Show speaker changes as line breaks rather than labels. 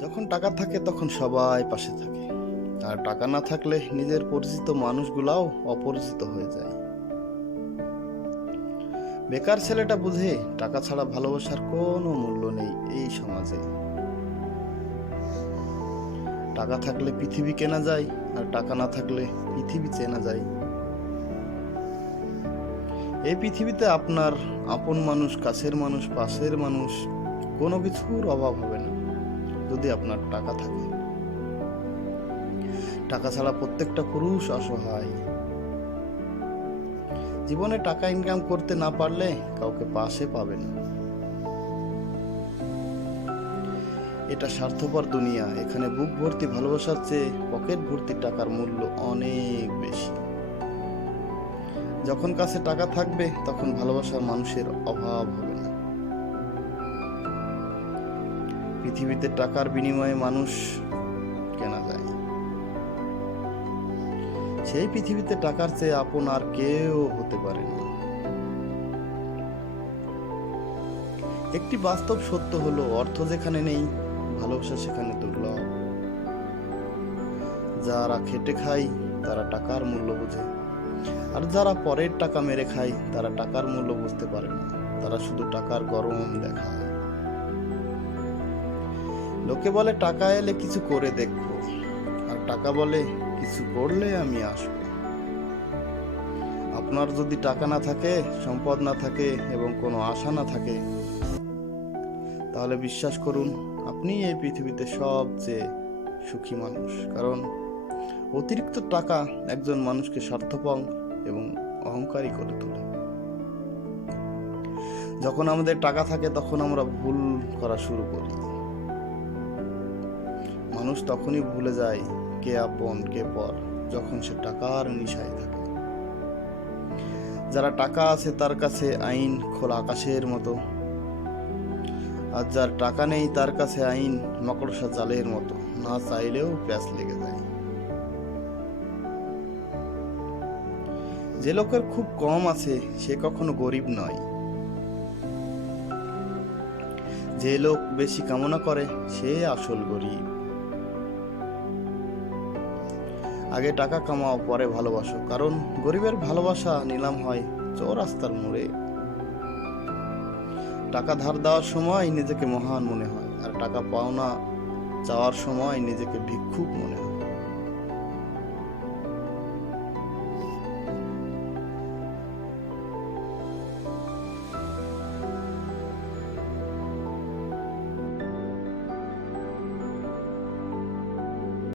যখন টাকা থাকে তখন সবাই পাশে থাকে। আর টাকা না থাকলে নিজের পরিচিত মানুষগুলাও অপরিচিত হয়ে যায়। বেকার ছেলেটা বুঝে টাকা ছাড়া ভালোবাসার কোনো মূল্য নেই এই সমাজে। টাকা থাকলে পৃথিবী কেনা যায় আর টাকা না থাকলে পৃথিবী চেনা যায়। এই পৃথিবীতে আপনার আপন মানুষ, কাছের মানুষ, পাশের মানুষ কোনো কিছুর অভাব হবে না। যদি আপনার টাকা থাকে। টাকা ছাড়া প্রত্যেকটা পুরুষ অসহায়। জীবনে টাকা ইনকাম করতে না পারলে কাউকে পাশে পাবে না। এটা স্বার্থপর দুনিয়া। এখানে বুক ভর্তি ভালোবাসার চেয়ে পকেট ভর্তি টাকার মূল্য অনেক বেশি। যখন কাছে টাকা থাকবে, তখন ভালোবাসার মানুষের অভাব হবে না। পৃথিবীতে টাকার বিনিময়ে মানুষ কেনা যায়। সেই পৃথিবীতে টাকার চেয়ে আপন আর কেউ হতে পারে না। একটি বাস্তব সত্য হলো, অর্থ যেখানে নেই, ভালোবাসা সেখানে দুর্লভ। যারা খেটে খায়, তারা টাকার মূল্য বোঝে। আর যারা পরের টাকা মেরে খায়, তারা টাকার মূল্য বুঝতে পারে না। তারা শুধু টাকার গরম দেখায়। লোকে বলে, টাকা এলে কিছু করে দেখব, আর টাকা বলে, কিছু করলে আমি আসব। আপনার যদি টাকা না থাকে, সম্পদ না থাকে, এবং কোনো আশা না থাকে, তাহলে বিশ্বাস করুন, আপনি এই পৃথিবীতে সবচেয়ে সুখী মানুষ। কারণ অতিরিক্ত টাকা একজন মানুষকে স্বার্থপর এবং অহংকারী করে তোলে। যখন আমাদের টাকা থাকে, তখন আমরা ভুল করা শুরু করি। মানুষ তখনই ভুলে যায় কে আপন, কে পর, যখন সে টাকার নিশায় থাকে। যারা টাকা আছে তার কাছে আইন খোলা আকাশের মতো, আর যার টাকা নেই তার কাছে আইন মাকড়সা জালের মতো, না চাইলেও প্যাঁচ লেগে যায়। যে লোকের খুব কম আছে, সে কখনো গরিব নয়। যে লোক বেশি কামনা করে, সে আসল গরিব। আগে টাকা কামাও, পরে ভালোবাসো। কারণ গরিবের ভালোবাসা নিলাম হয় চৌরাস্তার মোড়ে। টাকা ধার দেওয়ার সময় নিজেকে মহান মনে হয়, আর টাকা পাওনা চাওয়ার সময় নিজেকে ভিক্ষুক মনে হয়।